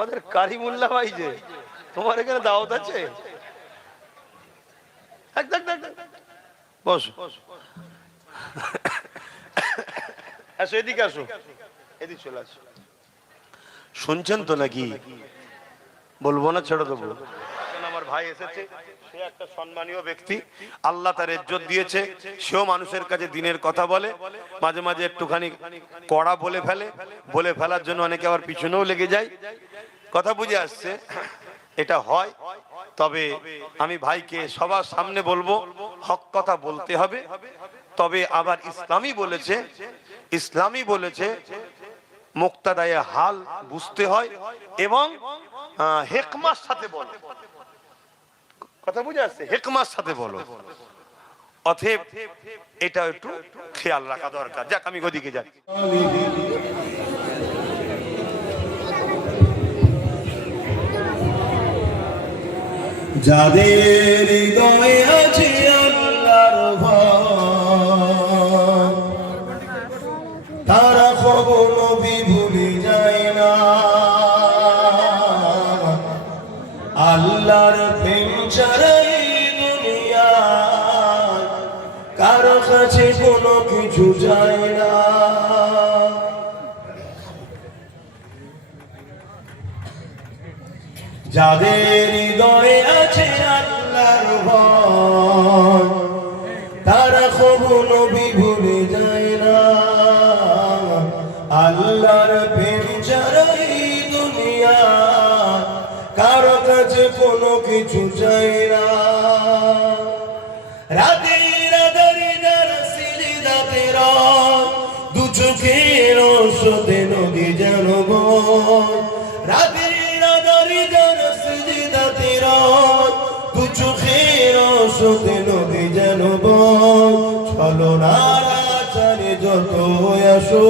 আমাদের কারিমুল্লাহ ভাই যে, তোমার এখানে দাওয়াত আছে? বসো, আসো এদিকে, আসো এদিকে চলে আসো। শুনছেন তো নাকি? বলবো না, ছেড়ে দেবো। আমার ভাই এসেছে, সে একটা সম্মানীয় ব্যক্তি, আল্লাহ তার ইজ্জত দিয়েছে, সেও মানুষের কাছে দিনের কথা বলে, মাঝে মাঝে একটুখানি কড়া বলে ফেলে, বলে ফেলার জন্য অনেকে আবার পিছনেও লেগে যায়। কথা বুঝে আসছে? এটা হয়। তবে আমি ভাইকে সবার সামনে বলবো, হক কথা বলতে হবে। তবে আবার ইসলামই বলেছে মুক্তাদায়ে হাল বুঝতে হয় এবং হিকমার সাথে বলো। কথা বুঝে আসছে? হিকমার সাথে বলো। অতএব এটা একটু খেয়াল রাখা দরকার। যাক, আমি ওদিকে যাই। যাদের হৃদয়ে আছে আল্লাহর ভয়, তারা কখনো নবী ভুলে যায় না। আল্লাহর প্রেম ছাড়াই দুনিয়ায় কারো কাছে কোনো কিছু যায় না। যাদের হৃদয়ে আছে আল্লাহর ভয়, তারা কখনো নবী ভুলে যায় না। আল্লাহর প্রেম ছাড়াই দুনিয়া কারো কাছে কোনো কিছু চায় না। রাতের আধারে যারা সিজদাতে রয়, দু চোখের ওষুধে নদী যেন বয়। রাতের আধারে যারা সিজদাতে রয়, দু চোখের ওষুধে নদী যেন বয়। ছলনার আচারে যত আসো,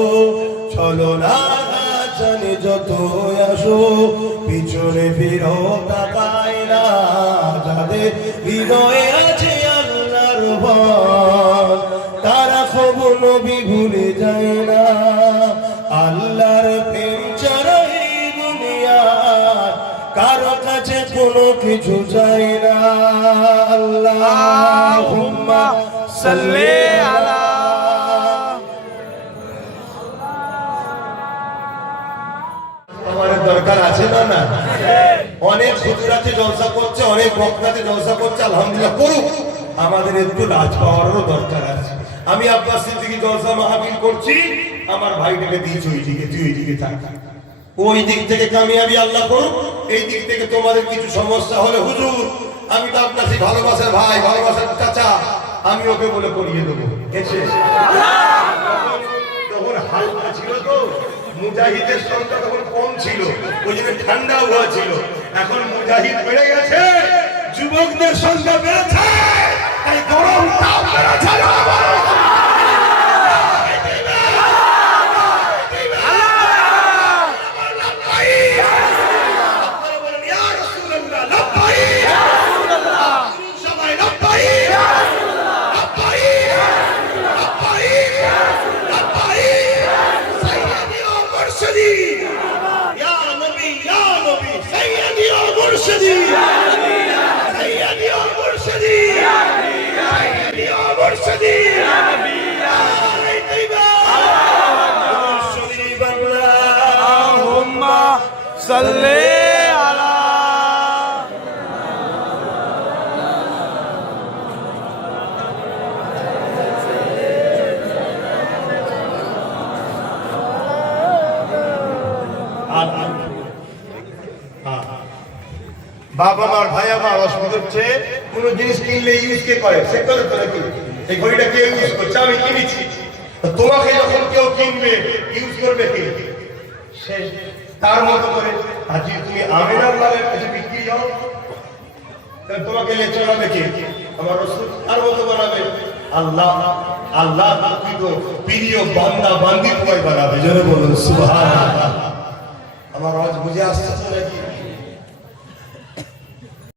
ছলনার আচারে যত আসো, পিছনে ফিরো তাকায় না। যাদের হৃদয়ে আছে আল্লাহর ভয়, তারা কখনো নবী ভুলে যায় না। আল্লাহর প্রেম ছাড়াই দুনিয়ায় কারো কাছে কোনো কিছু চাই না। আল্লাহুম্মা সাল্লি আলা। আমাদের দরকার আছে না? না, অনেক হুজুরাতে জলসা করছে, অনেক বক্তাতে জলসা করছে, আলহামদুলিল্লাহ করুক। আমাদের একটু রাজ পাওয়ারও দরকার আছে। আমি আব্বাস সিদ্দিকী জলসা মাহফিল করছি, আমার ভাইটাকে দিয়েছি ওই দিকে, তুই ওই দিকে থাক। ওই দিক থেকে কামিয়াবি আল্লাহ করুক, এই দিক থেকে তোমাদের কিছু সমস্যা হলে হুজুর আমি তো আপনার সেই ভালোবাসার ভাই, ভালোবাসার চাচা, আমি ওকে বলে করিয়ে দেবো। তখন হালকা ছিল তো, মুজাহিদের সংখ্যা তখন কম ছিল, ওই জন্য ঠান্ডা হওয়া ছিল। এখন মুজাহিদ বেড়ে গেছে, যুবকদের সংখ্যা বেড়েছে, তাই গরম তাপ বেড়েছে। বাবা মার ভাই আমার অসুবিধা হচ্ছে, কোন জিনিস কিনলে ইউজ কে করে? সে করে তো নাকি? এই ঘড়িটা কে ইউজ করছে? আমি কিনেছি। তোমাকে যখন কেউ কিনবে, ইউজ করবে কে? সে তার মতো করে। আজকে তুমি আমিনার লালের কাছে বিক্রি যাও, তাহলে তোমাকে লে চলাবে কে? আমার রাসূল তার মতো বানাবে। আল্লাহ আল্লাহ প্রকৃত প্রিয় বান্দা বান্দি তোমায় বানাবে। জোরে বলুন সুবহানাল্লাহ। আমার আওয়াজ বুঝে আসছে নাকি?